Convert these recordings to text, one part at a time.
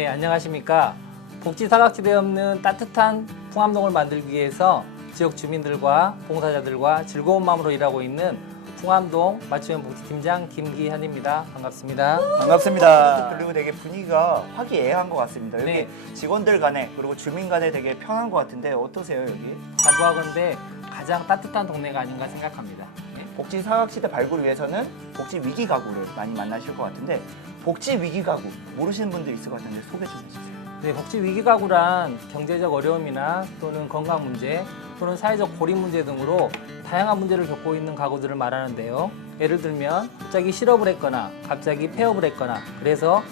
네, 안녕하십니까. 복지 사각지대에 없는 따뜻한 풍암동을 만들기 위해서 지역 주민들과 봉사자들과 즐거운 마음으로 일하고 있는 풍암동 맞춤형 복지팀장 김기현입니다. 반갑습니다. 반갑습니다. 그리고 되게 분위기가 화기애애한 것 같습니다. 여기 네. 직원들 간에 그리고 주민 간에 되게 편한 것 같은데 어떠세요 여기? 자부하건대 가장 따뜻한 동네가 아닌가 생각합니다. 네. 복지 사각지대 발굴을 위해서는 복지 위기 가구를 많이 만나실 것 같은데 복지 위기 가구 모르시는 분들 있을 것 같은데 소개 좀 해주세요. 네, 복지 위기 가구란 경제적 어려움이나 또는 건강 문제 또는 사회적 고립 문제 등으로 다양한 문제를 겪고 있는 가구들을 말하는데요. 예를 들면 갑자기 실업을 했거나 갑자기 폐업을 했거나 그래서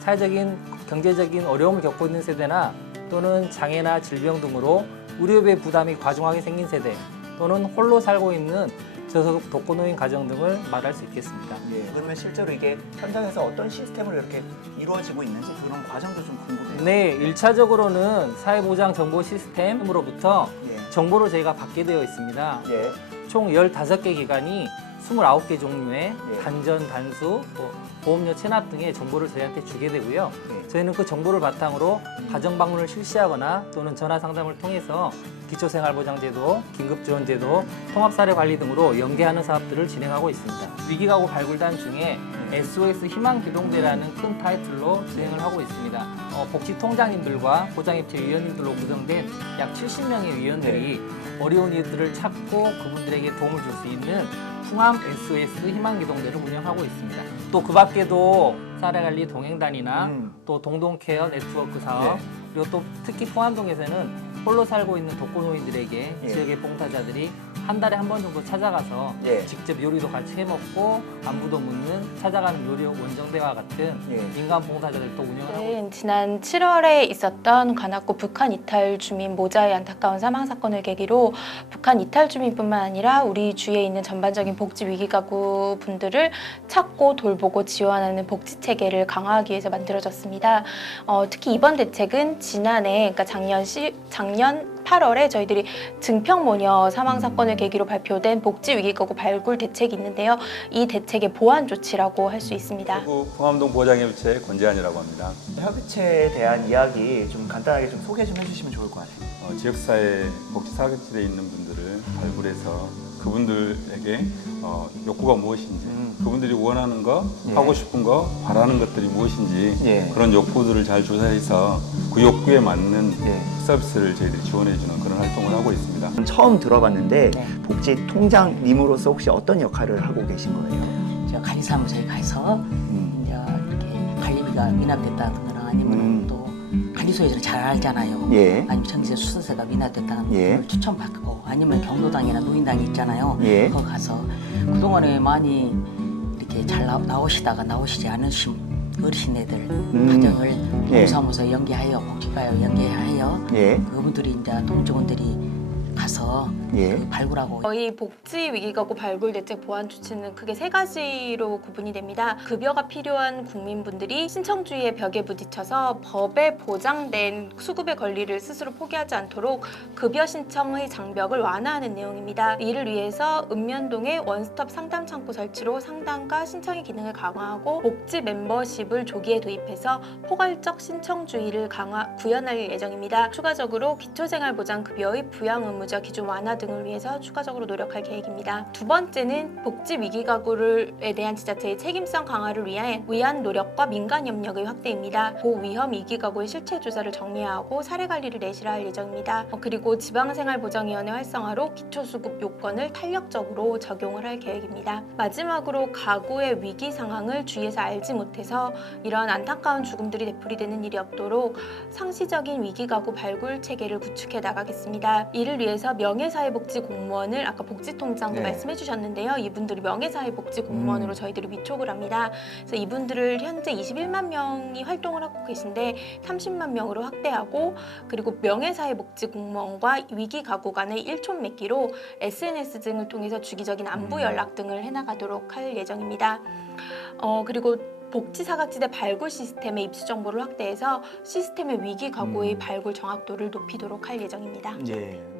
사회적인 경제적인 어려움을 겪고 있는 세대나 또는 장애나 질병 등으로 의료비의 부담이 과중하게 생긴 세대 또는 홀로 살고 있는 저소득 독거노인 가정 등을 말할 수 있겠습니다. 예. 그러면 실제로 이게 현장에서 어떤 시스템으로 이렇게 이루어지고 있는지 그런 과정도 좀 궁금해요. 네, 1차적으로는 사회보장 정보 시스템으로부터 예. 정보를 저희가 받게 되어 있습니다. 예. 총 15개 기관이 29개 종류의 예. 단전, 단수, 또 보험료 체납 등의 정보를 저희한테 주게 되고요. 예. 저희는 그 정보를 바탕으로 가정 방문을 실시하거나 또는 전화 상담을 통해서 기초생활보장제도, 긴급지원제도, 통합사례관리 등으로 연계하는 사업들을 진행하고 있습니다. 위기가구 발굴단 중에 SOS 희망기동대라는 큰 타이틀로 진행을 하고 있습니다. 복지통장님들과 보장협체위원님들로 구성된 약 70명의 위원들이 어려운 이웃들을 찾고 그분들에게 도움을 줄 수 있는 풍암 SOS 희망기동대를 운영하고 있습니다. 또 그 밖에도 사례관리 동행단이나 또 동동케어 네트워크 사업, 네. 그리고 또 특히 풍암동에서는 홀로 살고 있는 독거노인들에게 예. 지역의 봉사자들이 한 달에 한 번 정도 찾아가서 예. 직접 요리도 같이 해먹고 안부도 묻는 찾아가는 요리 원정대와 같은 예. 민간 봉사자들도 운영을 하고 있습니다. 지난 7월에 있었던 관악구 북한 이탈 주민 모자의 안타까운 사망 사건을 계기로 북한 이탈 주민뿐만 아니라 우리 주위에 있는 전반적인 복지 위기 가구 분들을 찾고 돌보고 지원하는 복지 체계를 강화하기 위해서 만들어졌습니다. 특히 이번 대책은 지난해, 그러니까 작년 8월에 저희들이 증평모녀 사망 사건을 계기로 발표된 복지 위기 가구 발굴 대책이 있는데요. 이 대책의 보완 조치라고 할 수 있습니다. 풍암동 보장협체 권재환이라고 합니다. 협의체에 대한 이야기 좀 간단하게 좀 소개 좀 해주시면 좋을 것 같아요. 지역사회 복지 사각지대에 있는 분들을 발굴해서 그분들에게 욕구가 무엇인지, 그분들이 원하는 거, 예. 하고 싶은 거, 바라는 것들이 무엇인지 예. 그런 욕구들을 잘 조사해서 그 욕구에 맞는 예. 서비스를 저희들이 지원해주는 그런 활동을 하고 있습니다. 처음 들어봤는데 네. 복지 통장님으로서 혹시 어떤 역할을 하고 계신 거예요? 저 관리사무소에 가서 이제 이렇게 관리비가 미납됐다거나 아니면 또 관리소에서는 잘 알잖아요. 예. 아니면 전세 수도세가 미납됐다는 예. 걸 추천받고 아니면 경로당이나 노인당이 있잖아요. 예. 거기 가서 그동안에 많이 이렇게 잘 나오시다가 나오시지 않으신 어르신애들 가정을 예. 동사무소에 연계하여 복지과에 연계하여 예. 그분들이 이제 동직원들이 가서 예. 그 발굴하고 저희 복지 위기가구 발굴 대책 보완 조치는 크게 3가지로 구분이 됩니다. 급여가 필요한 국민분들이 신청주의의 벽에 부딪혀서 법에 보장된 수급의 권리를 스스로 포기하지 않도록 급여 신청의 장벽을 완화하는 내용입니다. 이를 위해서 읍면동에 원스톱 상담 창구 설치로 상담과 신청의 기능을 강화하고 복지 멤버십을 조기에 도입해서 포괄적 신청주의를 구현할 예정입니다. 추가적으로 기초생활보장급여의 부양 의무자 기준 완화 등을 위해서 추가적으로 노력할 계획입니다. 두 번째는 복지 위기 가구에 대한 지자체의 책임성 강화를 위한 노력과 민간 협력의 확대입니다. 고위험 위기 가구의 실체 조사를 정리하고 사례 관리를 내실화할 예정입니다. 그리고 지방생활보장위원회 활성화로 기초수급 요건을 탄력적으로 적용을 할 계획입니다. 마지막으로 가구의 위기 상황을 주위에서 알지 못해서 이러한 안타까운 죽음들이 되풀이되는 일이 없도록 상시적인 위기 가구 발굴 체계를 구축해 나가겠습니다. 이를 위해서 명예사회복지 공무원을 아까 복지통장도 네. 말씀해 주셨는데요. 이분들이 명예사회복지 공무원으로 저희들이 위촉을 합니다. 그래서 이분들을 현재 21만 명이 활동을 하고 계신데 30만 명으로 확대하고 그리고 명예사회복지 공무원과 위기가구 간의 일촌 맺기로 SNS 등을 통해서 주기적인 안부 연락 등을 해나가도록 할 예정입니다. 그리고 복지 사각지대 발굴 시스템의 입수 정보를 확대해서 시스템의 위기 가구의 발굴 정확도를 높이도록 할 예정입니다. 예.